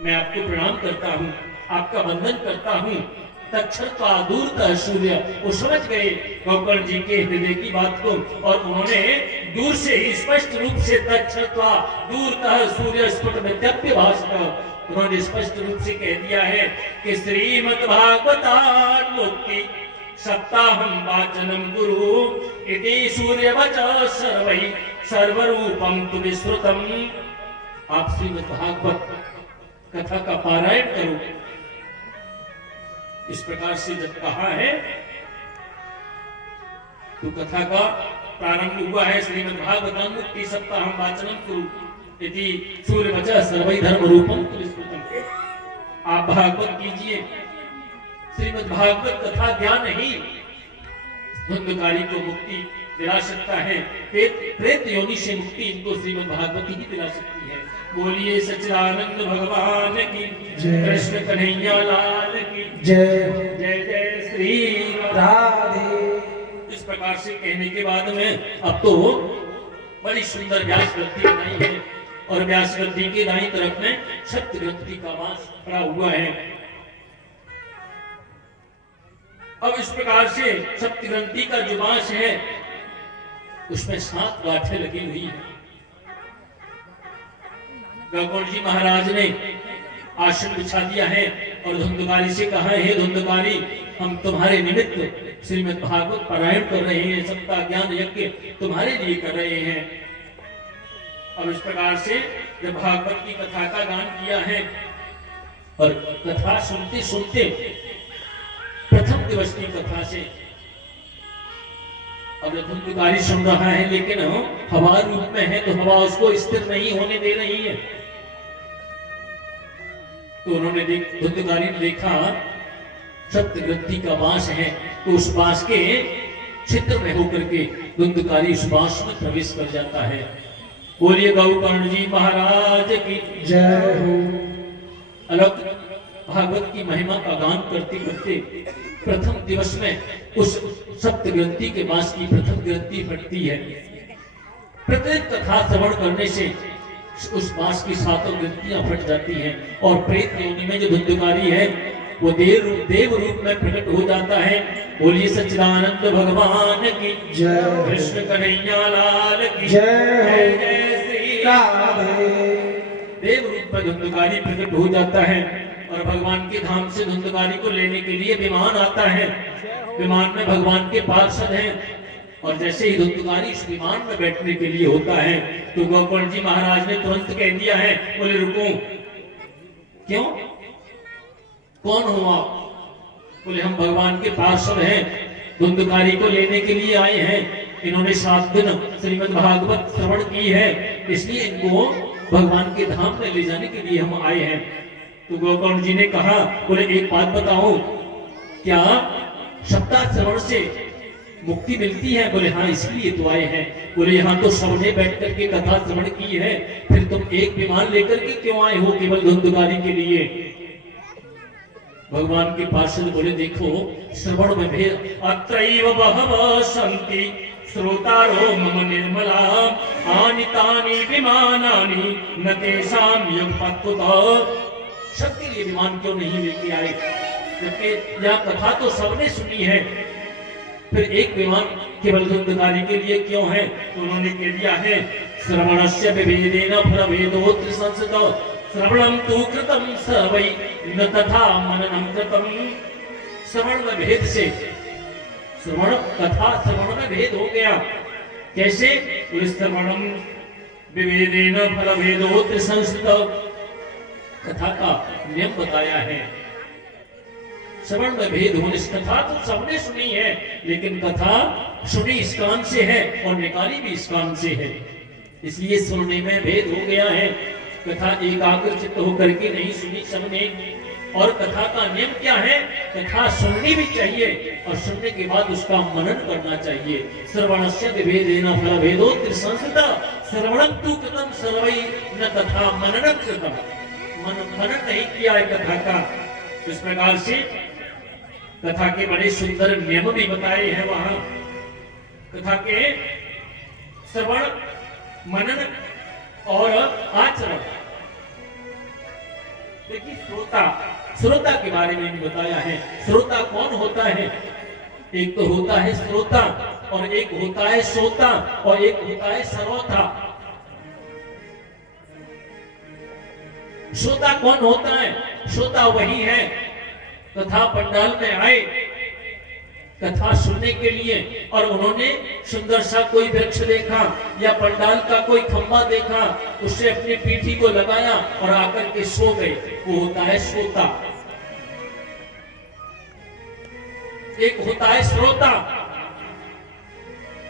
मैं आपको प्रणाम करता हूँ, आपका वंदन करता हूँ। तक्षका दूरतः सूर्य, वो समझ गए गोकर्ण जी के हृदय की बात को, और उन्होंने दूर से ही स्पष्ट रूप से तक्षका दूरतः सूर्य स्फुट विद्यप्य भास्कर, उन्होंने स्पष्ट रूप से कह दिया है कि श्रीमद् भागवतान मुक्ति सप्ताहम वाचनम गुरु इति सूर्यवच सर्वै सर्वरूपम तु विस्मृतम। आप श्रीमद् भागवत कथा का पारायण करो, इस प्रकार से जब कहा है तो कथा का प्रारंभ हुआ है। श्रीमद् भागवतम मुक्ति सप्ताहम वाचनम कुरु इति सूर्यवच सर्वै धर्म रूपम तु विस्मृतम। आप भागवत कीजिए, श्रीमद् भागवत कथा ज्ञान ही धुंधकारी को मुक्ति दिला सकता है, प्रेत योनि से मुक्ति इनको श्रीमद् भागवत ही दिला सकती है। बोलिए सच्चिदानंद भगवान की जय, कृष्ण कन्हैया लाल की जय, जय जय श्री राधे। इस प्रकार से कहने के बाद में अब तो बड़ी सुंदर व्यास ग्रंथि बनाई है, और व्यास ग्रंथि के दाईं तरफ में सत्य ग्रंथि का वास पड़ा हुआ है। अब इस प्रकार से सत्य ग्रंथि का जो वास है उसमें 7 गांठें लगी हुई है। गोकर्ण जी महाराज ने आसन बिछा दिया है और धुंधकारी से कहा है, धुंधकारी हम तुम्हारे निमित्त श्रीमद् भागवत पारायण कर रहे हैं, सबका ज्ञान यज्ञ तुम्हारे लिए कर रहे हैं। अब इस प्रकार से जब भागवत की कथा का गान किया है और कथा सुनते सुनते प्रथम दिवस की कथा से अब धुंधकारी सुन रहा है, लेकिन हवा रूप में है तो हवा उसको स्थिर नहीं होने दे रही है। तो उन्होंने धुंधकारी ने देखा सत्य ग्रंथि का बांस है, तो उस बांस के छिद्र में होकर के धुंधकारी उस बांस में प्रवेश कर जाता है। बोलिए गोकर्ण जी महाराज की जय हो। अलग भागवत की महिमा का गान करते करते प्रथम दिवस में उस सप्त ग्रंथि के बांस की प्रथम ग्रंथि फटती है। प्रत्येक कथा श्रवण करने से उस बांस की 7 ग्रंथियां फट जाती हैं, और प्रेत योनि में जो धुंधकारी है वो देव रूप में प्रकट हो जाता है। बोलिए सच्चिदानंद भगवान की जय, कृष्ण कन्हैया लाल की जय, जय श्री राधे। देव रूप में धुंधकारी प्रकट हो जाता है और भगवान के धाम से धुंधकारी को लेने के लिए विमान आता है। विमान में भगवान के पार्षद हैं, और जैसे ही धुंधकारी इस विमान में बैठने के लिए होता है तो गोकर्ण जी महाराज ने तुरंत कह दिया है, बोले रुको, क्यों, कौन हो आप? बोले हम भगवान के पार्षद हैं, धुंधकारी को लेने के लिए आए हैं। इन्होंने 7 दिन श्रीमद् भागवत श्रवण की है, इसलिए इनको भगवान के धाम में ले जाने के लिए हम आए हैं। तो गोकर्ण जी ने कहा, बोले एक बात बताओ, क्या सप्ताह श्रवण से मुक्ति मिलती है? बोले हाँ, इसलिए तो आए हैं। बोले यहाँ तो सबने बैठ करके कथा श्रवण की है, फिर तुम एक विमान लेकर के क्यों आए हो केवल धुंधकारी के लिए? भगवान के पार्षद बोले, देखो श्रवण में भेद, अत्रैव बहवः सन्ति श्रोतारो मम निर्मला आनितानि विमानानि न तेषां युगपत्तुतः। सबके लिए विमान क्यों नहीं लेके आए? जबकि यह कथा तो सबने सुनी है, फिर एक विमान केवल धुंधकारी के लिए क्यों है? तो उन्होंने कह दिया है, श्रवणस्य विभेदेन फलभेदोऽत्र संसतो श्रवणं तु कृतं सर्वै न तथा मननं कृतं। श्रवण में भेद से श्रवण कथा श्रवण में भेद हो गया। कैसे? श्रवणं विभेदेन फलभेदोऽत्र संसतो, कथा का नियम बताया है। श्रवण में भेद होने से, कथा तो सबने सुनी है, लेकिन कथा सुनी इस कान से है और निकाली भी इस कान से है, इसलिए सुनने में भेद हो गया है। कथा एकाग्रचित्त होकर के नहीं सुनी सबने। और कथा का नियम क्या है? कथा सुननी भी चाहिए और सुनने के बाद उसका मनन करना चाहिए। श्रवणस्य विभेदेन फलभेदोऽत्र संसतः श्रवणं तु कृतं सर्वै न तथा मननं कृतं। मनन नहीं किया है कथा का। इस प्रकार से कथा के बड़े सुंदर नियम भी बताए हैं वहां। कथा के श्रवण, मनन और आचरण, देखिए श्रोता, श्रोता के बारे में बताया है। श्रोता कौन होता है? एक तो होता है श्रोता, और एक होता है श्रोता, और एक होता है सर्वथा। श्रोता कौन होता है? श्रोता वही है कथा पंडाल में आए कथा सुनने के लिए, और उन्होंने सुंदर सा कोई वृक्ष देखा या पंडाल का कोई खंभा देखा, उससे अपनी पीठी को लगाया और आकर के सो गए, वो होता है श्रोता। एक होता है श्रोता।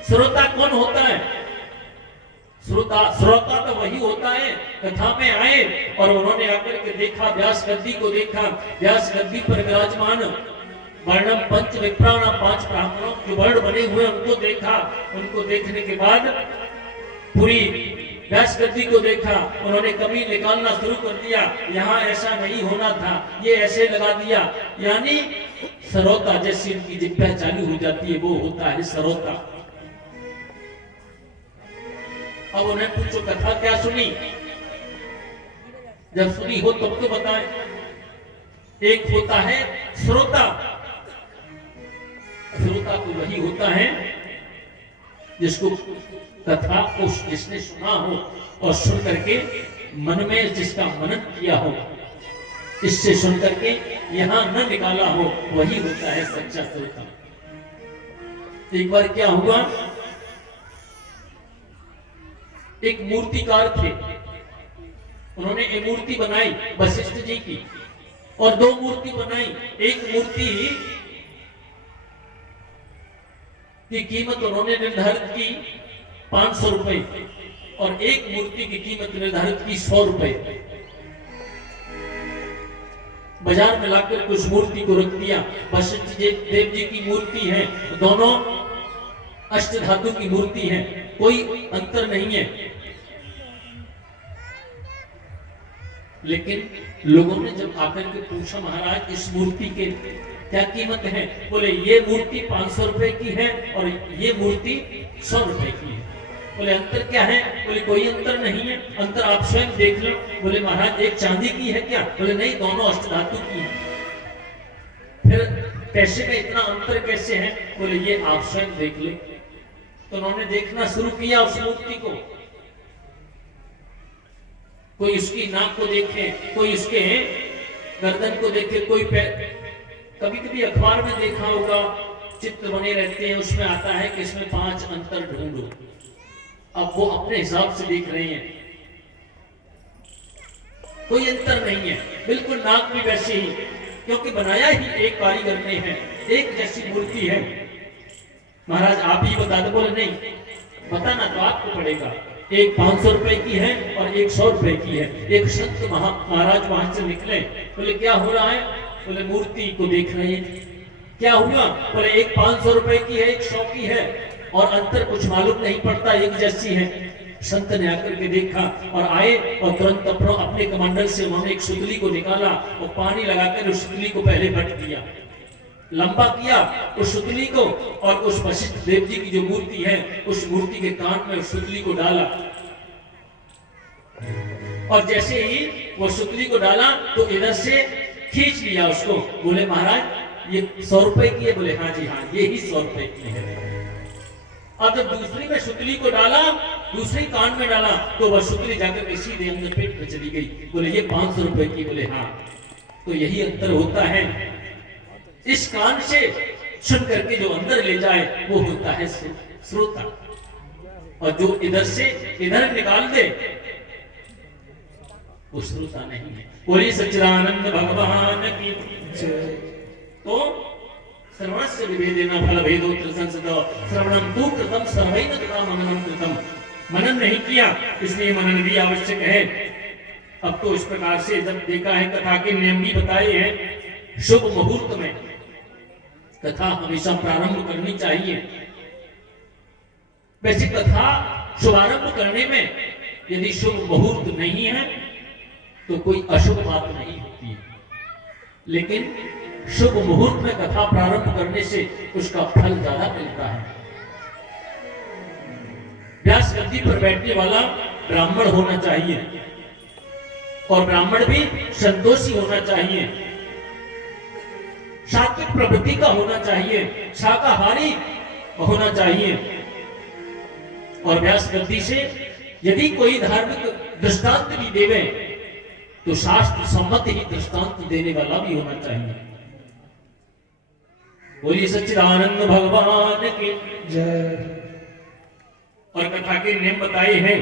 श्रोता कौन होता है? श्रोता, श्रोता तो वही होता है कथा में आए और उन्होंने आकर के देखा, व्यास गद्दी को देखा, व्यास गद्दी पर विराजमान वर्णम पंच विप्राणम, 5 ब्राह्मणों जो वर्ण बने हुए उनको देखा। उनको देखने के बाद पूरी व्यास गद्दी को देखा, उन्होंने कमी निकालना शुरू कर दिया, यहाँ ऐसा नहीं होना था, ये ऐसे लगा दिया, यानी सरोता जैसी उनकी जिह्वा चालू हो जाती है, वो होता है सरोता। अब उन्हें पूछो कथा क्या सुनी? जब सुनी हो तब तो बताएं। एक होता है श्रोता। श्रोता तो वही होता है जिसको कथा को जिसने सुना हो और सुन करके मन में जिसका मनन किया हो, इससे सुन करके यहां न निकाला हो, वही होता है सच्चा श्रोता। एक बार क्या हुआ, एक मूर्तिकार थे, उन्होंने एक मूर्ति बनाई वशिष्ठ जी की, और 2 मूर्ति बनाई। एक मूर्ति की कीमत उन्होंने निर्धारित की 500 रुपए, और एक मूर्ति की कीमत निर्धारित की 100 रुपए। बाजार में लाकर उस मूर्ति को रख दिया। वशिष्ठ देव जी की मूर्ति है, दोनों अष्ट धातु की मूर्ति है, कोई अंतर नहीं है। लेकिन लोगों ने जब आकर के पूछा, महाराज इस मूर्ति के क्या कीमत है? बोले ये मूर्ति 500 रुपए की है और ये मूर्ति 100 रुपए की है। बोले अंतर क्या है? बोले कोई अंतर नहीं है, अंतर आप स्वयं देख लो। बोले महाराज एक चांदी की है क्या? बोले नहीं, दोनों अष्टधातु की है। फिर पैसे में इतना अंतर कैसे है? बोले ये आप स्वयं देख ले। तो उन्होंने देखना शुरू किया उस मूर्ति को, कोई उसकी नाक को देखे, कोई उसके गर्दन को देखे, कोई कभी कभी अखबार में देखा होगा चित्र बने रहते हैं, उसमें आता है कि इसमें 5 अंतर ढूंढो। अब वो अपने हिसाब से देख रहे हैं, कोई अंतर नहीं है, बिल्कुल नाक भी वैसे ही, क्योंकि बनाया ही एक कारीगर ने है, एक जैसी मूर्ति है। महाराज आप ही बता दो। बोले नहीं, बताना तो आपको पड़ेगा। एक 500 रुपए की है और एक 100 रुपए की है। एक संत महाराज वहां से निकले, बोले क्या हो रहा है? बोले मूर्ति को देख रहे हैं। क्या हुआ? बोले एक 500 रुपए की है, एक 100 की है, और अंतर कुछ मालूम नहीं पड़ता, एक जैसी है। संत ने आकर के देखा और आए और तुरंत अपने कमांडर से उन्होंने एक सुतली को निकाला और पानी लगाकर उस सुतली को पहले बट दिया, लंबा किया उस सुतली को, और उस वशिष्ठ देव जी की जो मूर्ति है उस मूर्ति के कान में उस सुतली को डाला। और जैसे ही वो सुतली को डाला तो इधर से खींच लिया उसको। बोले महाराज ये 100 रुपए की है? बोले हाँ जी हाँ, ये ही 100 रुपए की है। अब जब दूसरी में सुतली को डाला, दूसरी कान में डाला, तो वह सुतली जाकर के सीधे अंदर पेट में चली गई। बोले ये 500 रुपए की? बोले हाँ। तो यही अंतर होता है, इस कान से सुन करके जो अंदर ले जाए वो होता है श्रोता, और जो इधर से इधर निकाल दे वो श्रोता नहीं है। बोली सच्चिदानंद भगवान की। तो श्रवणस्य विभेदेन फल भेदो त्रिसंसदो श्रवणम तु कृतम सर्वैन तथा मननम कृतम। मनन नहीं किया, इसलिए मनन भी आवश्यक है। अब तो इस प्रकार से जब देखा है, कथा के नियम भी बताए हैं। शुभ मुहूर्त में कथा हमेशा प्रारंभ करनी चाहिए। वैसे कथा शुभारंभ करने में यदि शुभ मुहूर्त नहीं है तो कोई अशुभ बात नहीं होती है, लेकिन शुभ मुहूर्त में कथा प्रारंभ करने से उसका फल ज्यादा मिलता है। व्यास गद्दी पर बैठने वाला ब्राह्मण होना चाहिए, और ब्राह्मण भी संतोषी होना चाहिए, सात्विक प्रवृत्ति का होना चाहिए, शाकाहारी होना चाहिए। और व्यास गद्दी से यदि कोई धार्मिक दृष्टांत भी देवे तो शास्त्र सम्मत ही दृष्टांत देने वाला भी होना चाहिए। बोलिए सच्चिदानंद भगवान की जय। और कथा के नियम बताए हैं।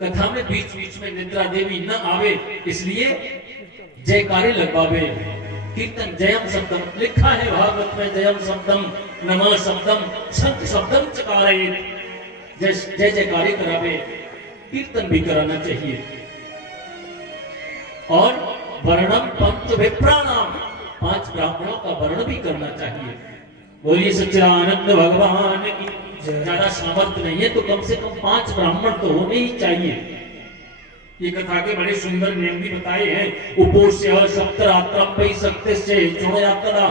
कथा में बीच बीच में निद्रा देवी न आवे, इसलिए जयकारे लगवावे। कीर्तन जयम शब्दम लिखा है भागवत में, जयम शब्दम नमः शब्दम संत शब्दम चकारे। जय जयकारे करावे, कीर्तन भी कराना चाहिए। और वर्णम पंच विप्राणाम, 5 ब्राह्मणों का वर्ण भी करना चाहिए। बोलिए सच्चिदानंद भगवान की। ज्यादा सामर्थ्य नहीं है तो कम से कम 5 ब्राह्मण तो होने ही चाहिए। ये कथा के बड़े सुंदर नियम भी बताए हैं। उपोष्य सप्तरात्रम वै सत्यस्य चूर्णयात्रा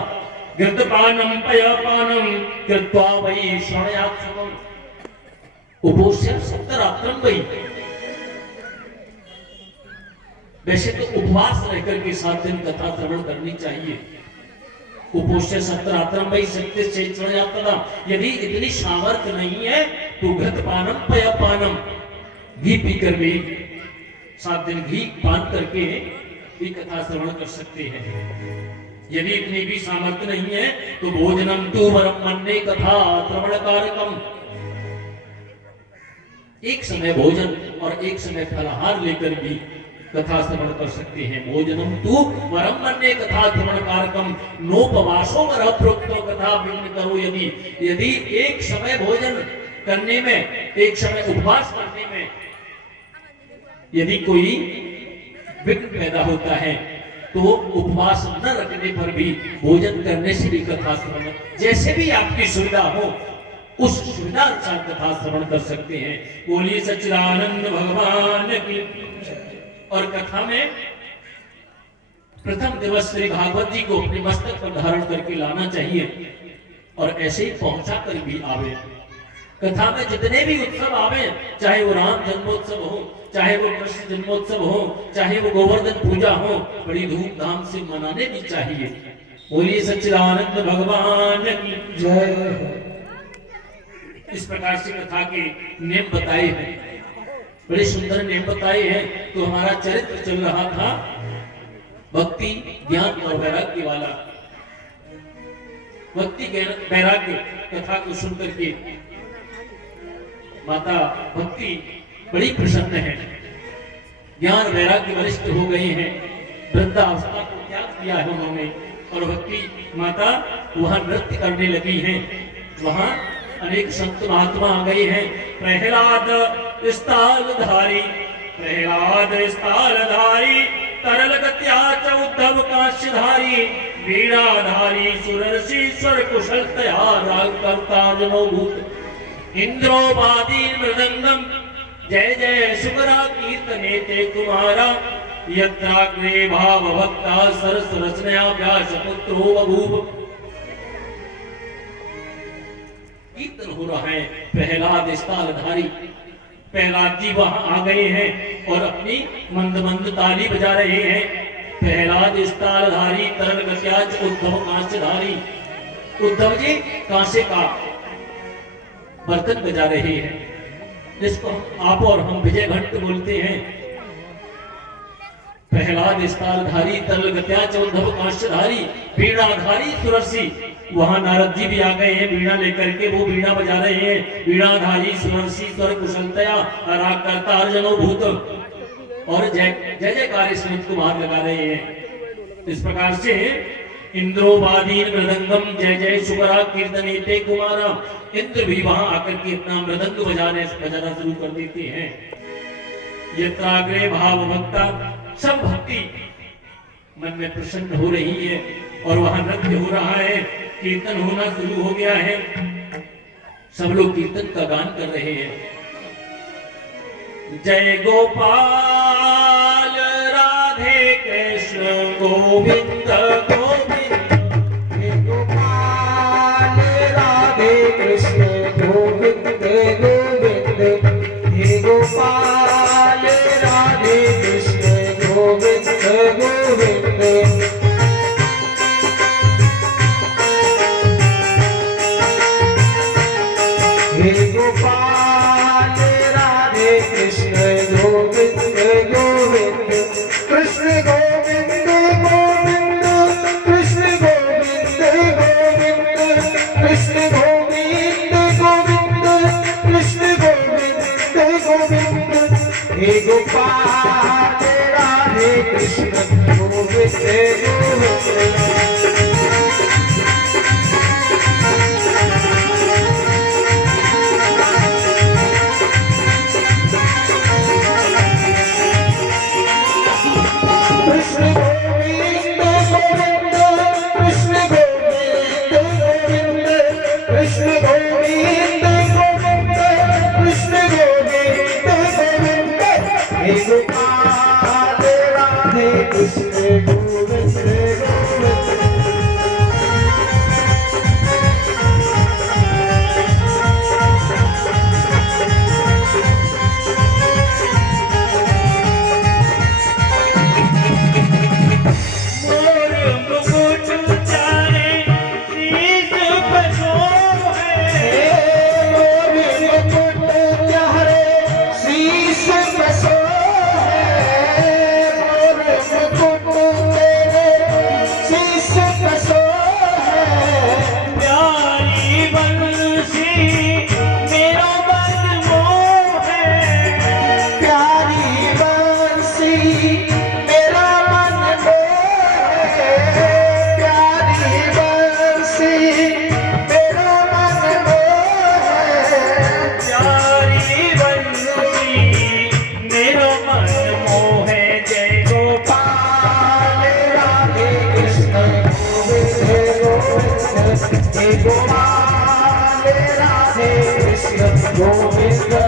घृतपानम पयपानम कृत्वा वै श्रवणयात्सवम। उपोष्य सप्तरात्रम वै, वैसे तो उपवास रहकर के 7 दिन कथा श्रवण करनी चाहिए। उपोष्य सप्तरात्रम वै सत्यस्य चूर्णयात्रा। यदि इतनी सामर्थ्य नहीं है तो घृतपानम पयपानम, घी पीकर भी 7 दिन घी पान करके भी कथा श्रवण कर सकते हैं। यदि इतनी भी सामर्थ्य नहीं है तो भोजनम तु वरम मन्ये कथा श्रवण कारकम। एक समय भोजन और एक समय फलाहार लेकर भी कथा श्रवण कर सकते हैं। भोजनम तु वरम मन्ये कथा श्रवण कारकम नोपवासो वरः प्रोक्तो कथा विघ्न करो। यदि एक समय भोजन करने में, एक समय उपवास करने में यदि कोई विघ्न पैदा होता है तो उपवास न रखने पर भी, भोजन करने से भी कथा श्रवण, जैसे भी आपकी सुविधा हो उस सुविधा अनुसार कथा श्रवण कर सकते हैं। बोलिए सच्चिदानंद भगवान की। और कथा में प्रथम दिवस श्री भागवत जी को अपने मस्तक पर धारण करके लाना चाहिए और ऐसे ही पहुंचा कर भी आवे। कथा में जितने भी उत्सव आवे, चाहे वो राम जन्मोत्सव हो, चाहे वो कृष्ण जन्मोत्सव हो, चाहे वो गोवर्धन पूजा हो, बड़ी धूमधाम से मनाने भी चाहिए। बोलिए सच्चिदानंद भगवान की जय। इस प्रकार से कथा के नियम बताए हैं, बड़े सुंदर नियम बताए हैं। तो हमारा चरित्र चल रहा था भक्ति ज्ञान और वैराग्य वाला। भक्ति वैराग्य कथा को सुनकर के माता भक्ति बड़ी प्रसन्न है। ज्ञान वैराग्य वरिष्ठ हो गए हैं, वृद्धावस्था को त्याग किया है उन्होंने, और भक्ति माता वहां नृत्य करने लगी हैं। वहां अनेक संत महात्मा आ गए हैं। प्रहलाद स्थालधारी, प्रहलाद स्थालधारी, तरल गत्या च उद्धव काश्यधारी, वीणाधारी सुरर्षीश्वर कुशलतया राग कर्ता जनोभूत, इंद्रोवादी मृदंगम जय जय सुकरा कीर्तने ते कुमारा, यत्राग्रे भाव भक्ता सरस रचनया व्यास पुत्रो बभूव। कीर्तन हो रहा है। प्रहलाद स्थालधारी, प्रहलाद जी वहां आ गए हैं और अपनी मंद मंद ताली बजा रहे हैं। प्रहलाद स्थालधारी, तरल गत्या च उद्धव कांस्यधारी। उद्धव जी कांसे का बर्तन बजा रहे हैं, जिसको आप और हम विजय घंट बोलते हैं। प्रहलाद स्थालधारी, तरल गत्या च उद्धव कांस्यधारी, वीणाधारी सुरर्षि। वहां नारद जी भी आ गए हैं वीणा लेकर के, वो वीणा बजा रहे हैं। वीणाधारी सुरर्षि स्वर कुशलतया राग करता अर्जनो भूत, और जय जय जयकार स्मृत को बाहर लगा रहे हैं। इस प्रकार से इंद्रोवादीन मृदंगम जय जय सुकरा कीर्तने ते कुमारा। इंद्र भी वहां आकर के अपना मृदंग बजाना शुरू कर देते हैं। यत्राग्रे भाव भक्ता, सब भक्ति मन में प्रसन्न हो रही है और वहां नृत्य हो रहा है, कीर्तन होना शुरू हो गया है। सब लोग कीर्तन का गान कर रहे हैं। जय गोपाल राधे कृष्ण गोविंद गोविंद, जय गोपाल राधे कृष्ण गोविंद गोविंद, हे गोपाल राधे गोविंद हे गोपाल राधे कृष्ण गोविंद गोविंद कृष्ण गोविंद गोविंद कृष्ण गोविंद गोविंद कृष्ण गोविंद गोविंद कृष्ण गोविंद गोविंद हे गोपाल राधे कृष्ण गोविंद गोविंद कृष्ण गोविंद गोविंद कृष्ण गोविंद गोविंद कृष्ण गोविंद गोविंद कृष्ण गोविंद गोविंद हे गोपाल राधे कृष्ण गोविंद गोविंद Govinda